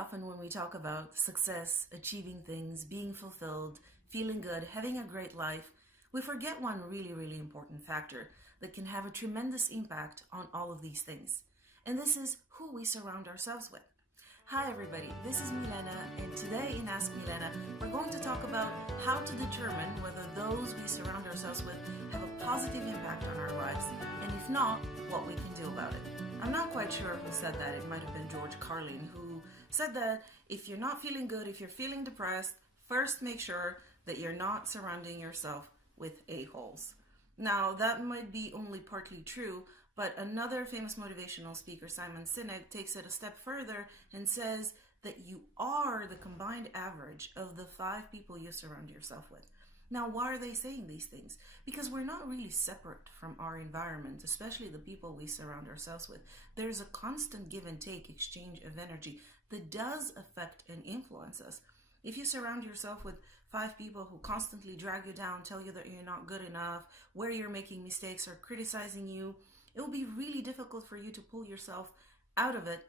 often when we talk about success, achieving things, being fulfilled, feeling good, having a great life, we forget one really important factor that can have a tremendous impact on all of these things. And this is who we surround ourselves with. Hi everybody, this is Milena, and today in Ask Milena, we're going to talk about how to determine whether those we surround ourselves with have a positive impact on our lives, and if not, what we can do about it. I'm not quite sure who said that. It might have been George Carlin who said that if you're not feeling good, if you're feeling depressed, first make sure that you're not surrounding yourself with a-holes. Now, that might be only partly true, but another famous motivational speaker, Simon Sinek, takes it a step further and says that you are the combined average of the 5 people you surround yourself with. Now, why are they saying these things? Because we're not really separate from our environment, especially the people we surround ourselves with. There's a constant give and take exchange of energy that does affect and influence us. If you surround yourself with 5 people who constantly drag you down, tell you that you're not good enough, where you're making mistakes, or criticizing you, it will be really difficult for you to pull yourself out of it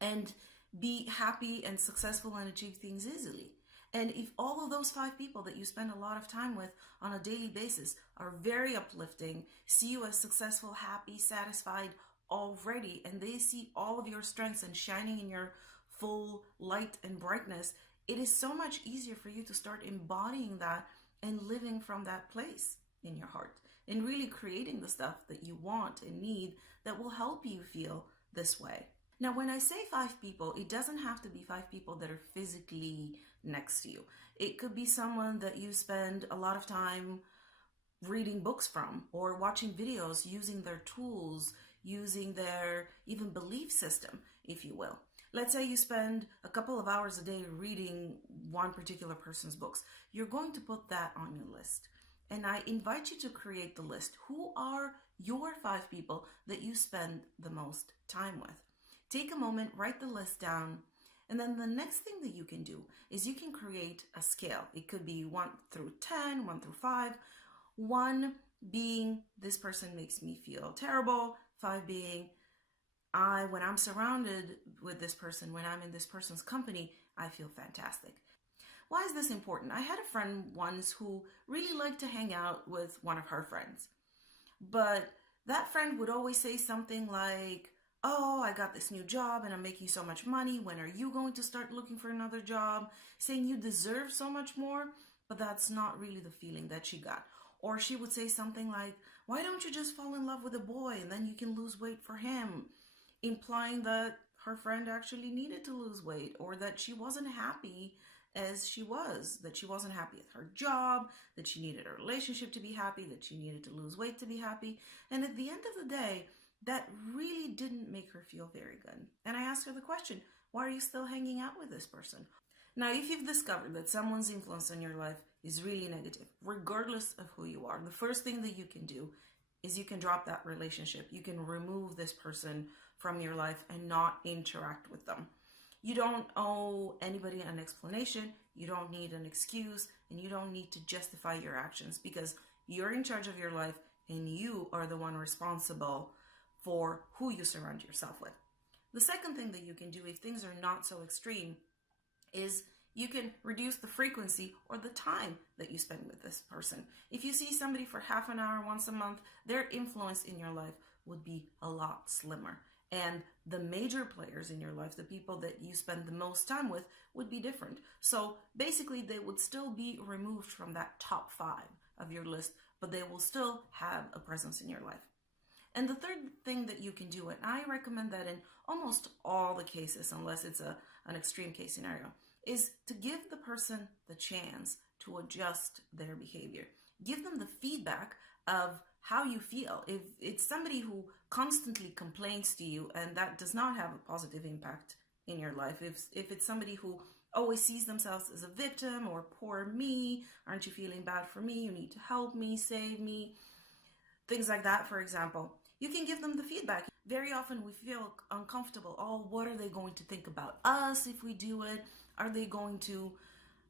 and be happy and successful and achieve things easily. And if all of those 5 people that you spend a lot of time with on a daily basis are very uplifting, see you as successful, happy, satisfied already, and they see all of your strengths and shining in your full light and brightness, it is so much easier for you to start embodying that and living from that place in your heart and really creating the stuff that you want and need that will help you feel this way. Now, when I say 5 people, it doesn't have to be 5 people that are physically next to you. It could be someone that you spend a lot of time reading books from or watching videos, using their tools, using their even belief system, if you will. Let's say you spend a couple of hours a day reading one particular person's books. You're going to put that on your list. And I invite you to create the list. Who are your 5 people that you spend the most time with? Take a moment, write the list down, and then the next thing that you can do is you can create a scale. It could be 1 through 10, 1 through 5. 1 being, this person makes me feel terrible. 5 being, when I'm surrounded with this person, when I'm in this person's company, I feel fantastic. Why is this important? I had a friend once who really liked to hang out with one of her friends. But that friend would always say something like, "Oh, I got this new job and I'm making so much money. When are you going to start looking for another job?" Saying you deserve so much more, but that's not really the feeling that she got. Or she would say something like, "Why don't you just fall in love with a boy and then you can lose weight for him?" Implying that her friend actually needed to lose weight or that she wasn't happy as she was, that she wasn't happy with her job, that she needed a relationship to be happy, that she needed to lose weight to be happy. And at the end of the day, that really didn't make her feel very good. And I asked her the question, why are you still hanging out with this person? Now, if you've discovered that someone's influence on your life is really negative, regardless of who you are, the first thing that you can do is you can drop that relationship. You can remove this person from your life and not interact with them. You don't owe anybody an explanation. You don't need an excuse, and you don't need to justify your actions because you're in charge of your life and you are the one responsible for who you surround yourself with. The second thing that you can do if things are not so extreme is you can reduce the frequency or the time that you spend with this person. If you see somebody for half an hour once a month, their influence in your life would be a lot slimmer. And the major players in your life, the people that you spend the most time with, would be different. So basically, they would still be removed from that top 5 of your list, but they will still have a presence in your life. And the third thing that you can do, and I recommend that in almost all the cases, unless it's an extreme case scenario, is to give the person the chance to adjust their behavior. Give them the feedback of how you feel. If it's somebody who constantly complains to you and that does not have a positive impact in your life, if it's somebody who always sees themselves as a victim or poor me, aren't you feeling bad for me? You need to help me, save me, things like that, for example. You can give them the feedback. Very often we feel uncomfortable. Oh, what are they going to think about us if we do it? Are they going to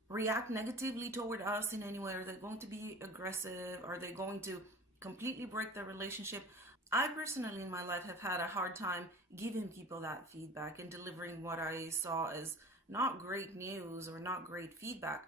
react negatively toward us in any way? Are they going to be aggressive? Are they going to completely break the relationship? I personally in my life have had a hard time giving people that feedback and delivering what I saw as not great news or not great feedback.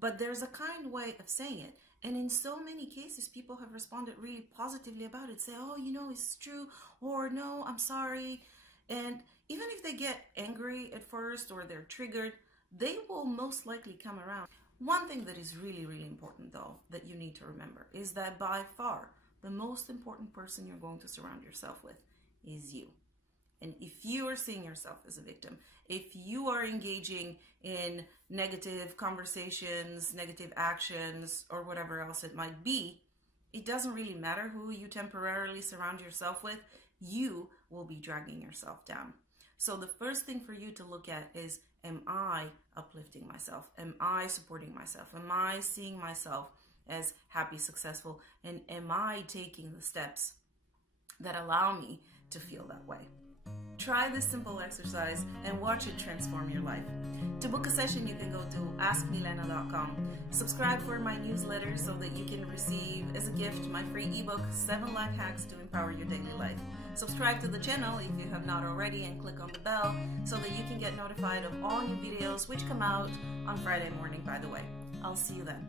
But there's a kind way of saying it. And in so many cases, people have responded really positively about it. Say, oh, it's true, or no, I'm sorry. And even if they get angry at first or they're triggered, they will most likely come around. One thing that is really, really important, though, that you need to remember is that by far, the most important person you're going to surround yourself with is you. And if you are seeing yourself as a victim, if you are engaging in negative conversations, negative actions, or whatever else it might be, it doesn't really matter who you temporarily surround yourself with, you will be dragging yourself down. So the first thing for you to look at is, am I uplifting myself? Am I supporting myself? Am I seeing myself as happy, successful? And am I taking the steps that allow me to feel that way? Try this simple exercise and watch it transform your life. To book a session, you can go to askmilena.com. Subscribe for my newsletter so that you can receive as a gift my free ebook, 7 Life Hacks to Empower Your Daily Life. Subscribe to the channel if you have not already and click on the bell so that you can get notified of all new videos which come out on Friday morning, by the way. I'll see you then.